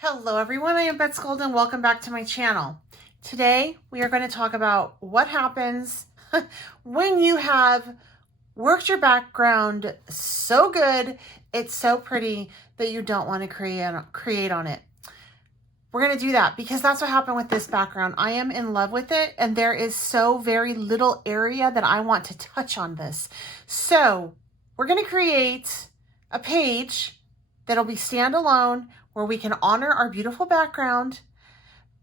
Hello everyone, I am Betsy Gold and welcome back to my channel. Today we are going to talk about what happens when you have worked your background so good, it's so pretty that you don't want to create on it. We're going to do that because that's what happened with this background. I am in love with it and there is so very little area that I want to touch on this. So we're going to create a page that'll be standalone where we can honor our beautiful background,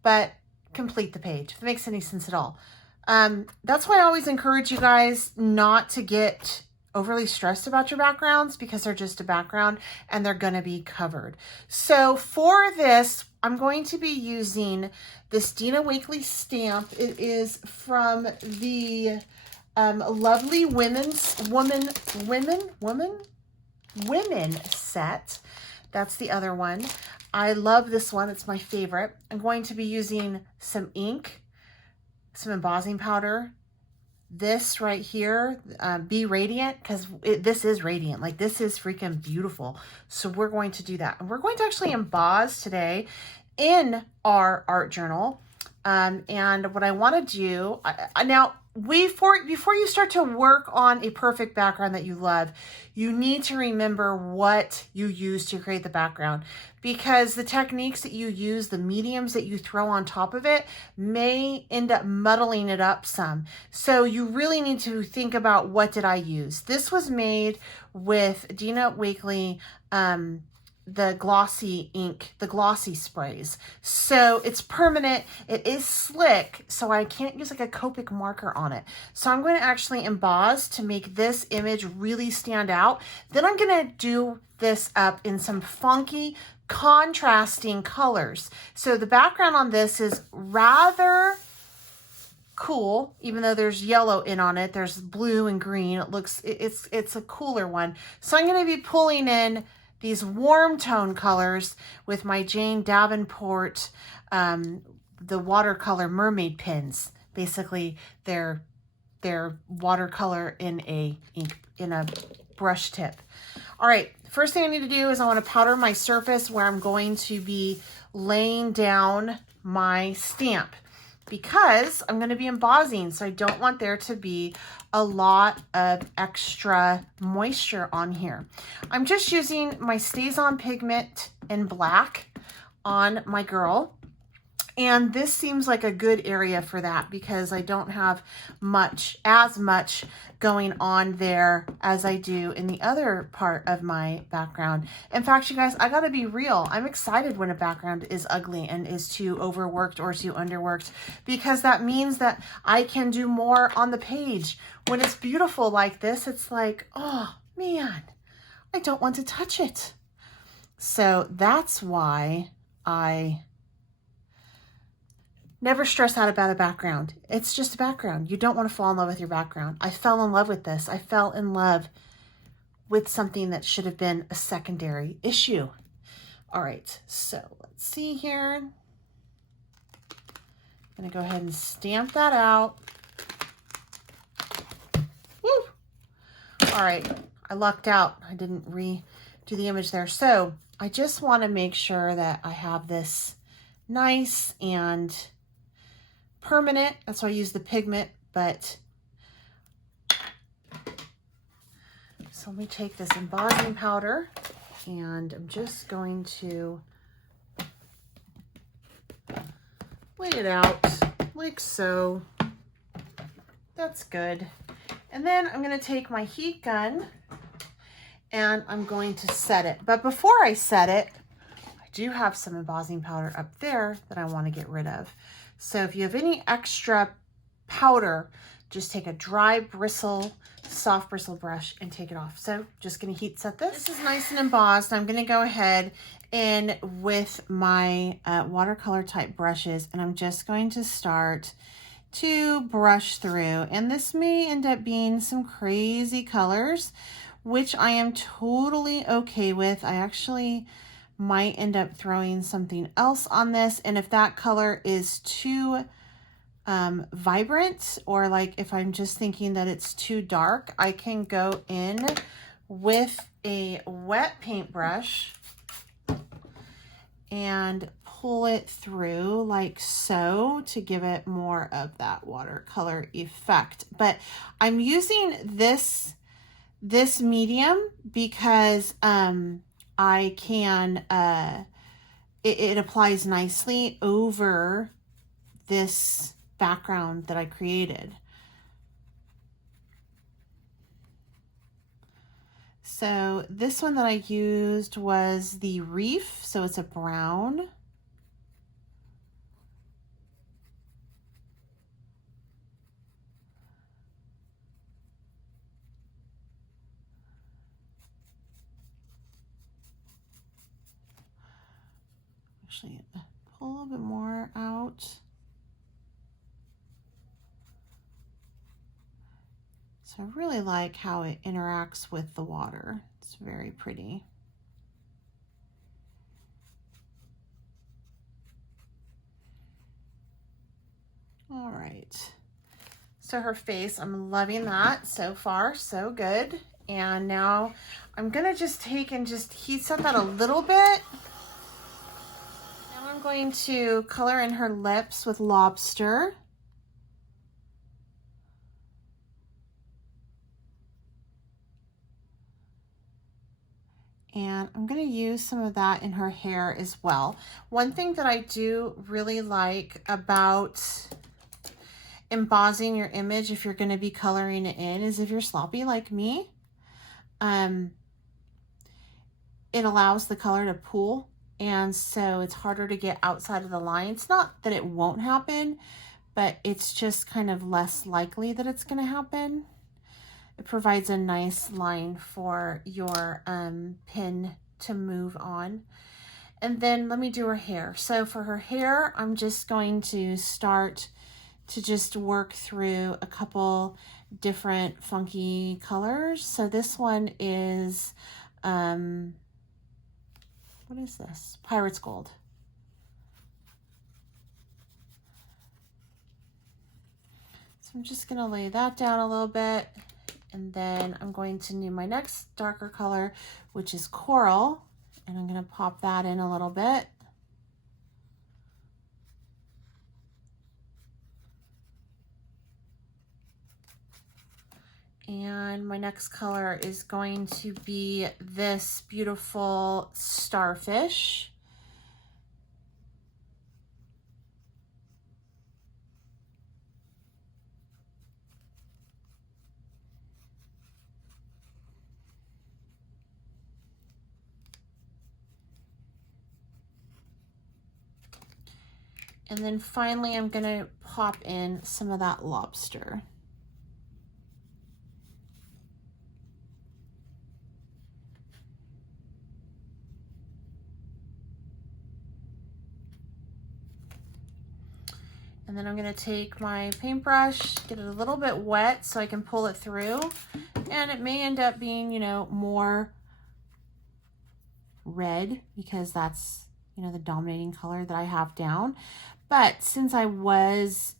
but complete the page, if it makes any sense at all. That's why I always encourage you guys not to get overly stressed about your backgrounds because they're just a background and they're going to be covered. So for this, I'm going to be using this Dina Wakley stamp. It is from the Lovely Women set. That's the other one. I love this one. It's my favorite. I'm going to be using some ink, some embossing powder. This right here, Be Radiant, because this is radiant. Like, this is freaking beautiful. So we're going to do that. And we're going to actually emboss today in our art journal. And what I want to do, now, before you start to work on a perfect background that you love, you need to remember what you use to create the background, because the techniques that you use, the mediums that you throw on top of it, may end up muddling it up some. So you really need to think about, what did I use? This was made with Dina Wakley, the glossy ink, the glossy sprays. So it's permanent, it is slick, so I can't use like a Copic marker on it. So I'm going to actually emboss to make this image really stand out. Then I'm going to do this up in some funky contrasting colors. So the background on this is rather cool, even though there's yellow in on it. There's blue and green. It's a cooler one. So I'm going to be pulling in these warm tone colors with my Jane Davenport, the watercolor mermaid pens. Basically, they're watercolor in a brush tip. All right, first thing I need to do is I want to powder my surface where I'm going to be laying down my stamp, because I'm going to be embossing, so I don't want there to be a lot of extra moisture on here. I'm just using my StazOn pigment in black on my girl, and this seems like a good area for that because I don't have as much going on there as I do in the other part of my background. In fact, you guys, I gotta be real. I'm excited when a background is ugly and is too overworked or too underworked, because that means that I can do more on the page. When it's beautiful like this, it's like, oh man, I don't want to touch it. So that's why I never stress out about a background. It's just a background. You don't want to fall in love with your background. I fell in love with this. I fell in love with something that should have been a secondary issue. All right, so let's see here. I'm gonna go ahead and stamp that out. Woo! All right, I lucked out. I didn't redo the image there. So I just want to make sure that I have this nice and permanent. That's why I use the pigment. But so let me take this embossing powder and I'm just going to lay it out like so. That's good. And then I'm going to take my heat gun and I'm going to set it. But before I set it, I do have some embossing powder up there that I want to get rid of. So if you have any extra powder, just take a dry bristle, soft bristle brush and take it off. So just going to heat set this. This is nice and embossed. I'm going to go ahead and with my watercolor type brushes, and I'm just going to start to brush through. And this may end up being some crazy colors, which I am totally okay with. I actually might end up throwing something else on this, and if that color is too vibrant, or like if I'm just thinking that it's too dark, I can go in with a wet paintbrush and pull it through like so to give it more of that watercolor effect. But I'm using this medium because I can it applies nicely over this background that I created. So this one that I used was the Reef, so it's a brown. Actually, pull a little bit more out. So I really like how it interacts with the water. It's very pretty. All right. So her face, I'm loving that so far, so good. And now I'm gonna just take and just heat set that a little bit. Now I'm going to color in her lips with Lobster. And I'm going to use some of that in her hair as well. One thing that I do really like about embossing your image, if you're going to be coloring it in, is if you're sloppy like me, it allows the color to pool, and so it's harder to get outside of the line. It's not that it won't happen, but it's just kind of less likely that it's going to happen. It provides a nice line for your pin to move on. And then let me do her hair. So for her hair, I'm just going to start to just work through a couple different funky colors. So this one is, what is this? Pirate's Gold. So I'm just gonna lay that down a little bit. And then I'm going to do my next darker color, which is Coral. And I'm gonna pop that in a little bit. And my next color is going to be this beautiful Starfish. And then finally, I'm gonna pop in some of that Lobster. And then I'm gonna take my paintbrush, get it a little bit wet so I can pull it through. And it may end up being, you know, more red because that's, you know, the dominating color that I have down. But since I was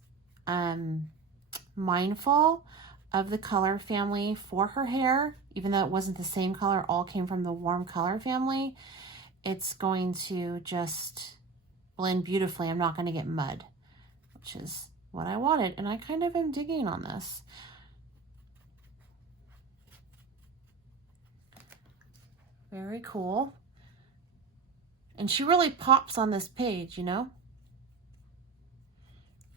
mindful of the color family for her hair, even though it wasn't the same color, all came from the warm color family, it's going to just blend beautifully. I'm not going to get mud, which is what I wanted. And I kind of am digging on this. Very cool. And she really pops on this page, you know?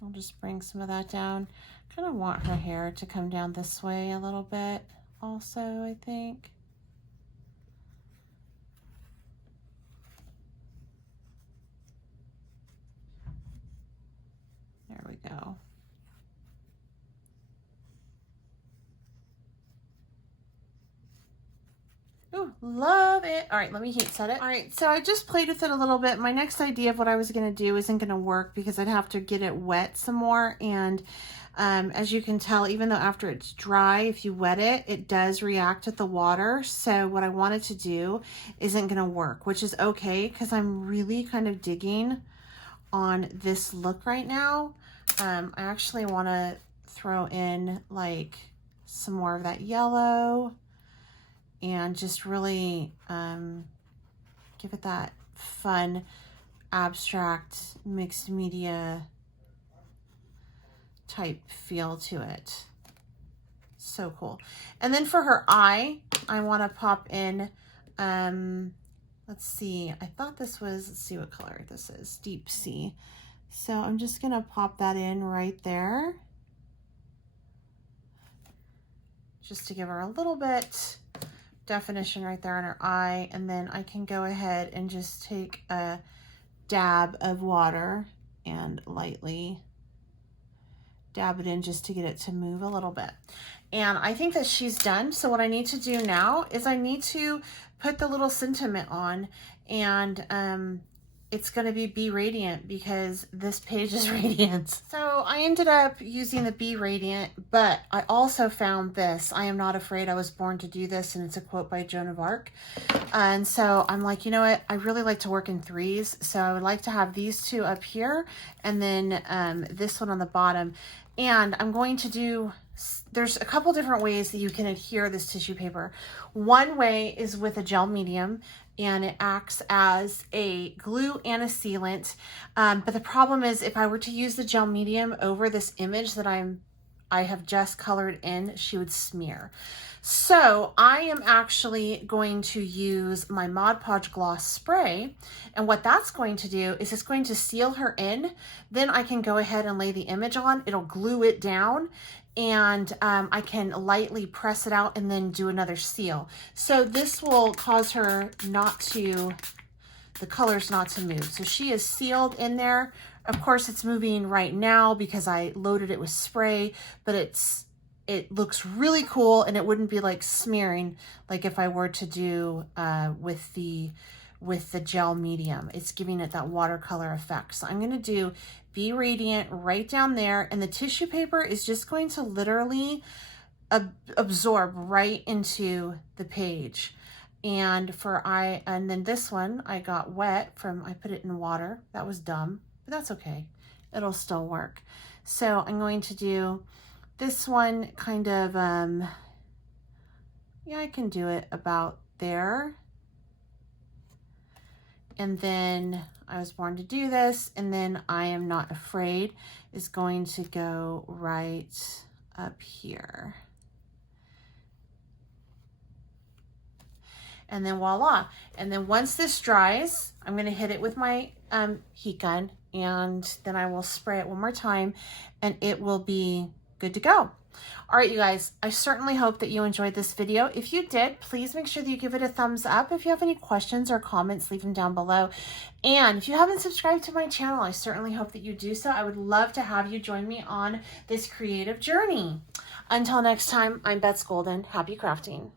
I'll just bring some of that down. Kind of want her hair to come down this way a little bit also, I think. There we go. Ooh, love it. All right, let me heat set it. All right, so I just played with it a little bit. My next idea of what I was gonna do isn't gonna work because I'd have to get it wet some more. And as you can tell, even though after it's dry, if you wet it, it does react with the water. So what I wanted to do isn't gonna work, which is okay because I'm really kind of digging on this look right now. I actually wanna throw in like some more of that yellow and just really give it that fun abstract mixed media type feel to it. So cool. And then for her eye, I want to pop in, let's see, I thought this was, let's see what color this is, deep sea. So I'm just going to pop that in right there, just to give her a little bit definition right there on her eye. And then I can go ahead and just take a dab of water and lightly dab it in just to get it to move a little bit. And I think that she's done. So what I need to do now is I need to put the little sentiment on, and it's going to be Radiant, because this page is radiant. So I ended up using the Be Radiant, but I also found this. I am not afraid, I was born to do this, and it's a quote by Joan of Arc. And so I'm like, you know what? I really like to work in threes. So I would like to have these two up here, and then this one on the bottom. And I'm going to do, there's a couple different ways that you can adhere this tissue paper. One way is with a gel medium, and it acts as a glue and a sealant. But the problem is, if I were to use the gel medium over this image that I have just colored in, she would smear. So I am actually going to use my Mod Podge Gloss Spray, and what that's going to do is it's going to seal her in. Then I can go ahead and lay the image on. It'll glue it down, and I can lightly press it out and then do another seal. So this will cause her not to, the colors not to move. So she is sealed in there. Of course, it's moving right now because I loaded it with spray, but it looks really cool, and it wouldn't be like smearing like if I were to do with the gel medium. It's giving it that watercolor effect. So I'm going to do Be Radiant right down there, and the tissue paper is just going to literally absorb right into the page. And and then this one I got wet from, I put it in water. That was dumb, but that's okay. It'll still work. So I'm going to do this one kind of, yeah, I can do it about there. And then I was born to do this, and then I Am Not Afraid is going to go right up here. And then voila. And then once this dries, I'm going to hit it with my heat gun, and then I will spray it one more time, and it will be good to go. All right, you guys, I certainly hope that you enjoyed this video. If you did, please make sure that you give it a thumbs up. If you have any questions or comments, leave them down below. And if you haven't subscribed to my channel, I certainly hope that you do so. I would love to have you join me on this creative journey. Until next time, I'm Bets Golden. Happy crafting.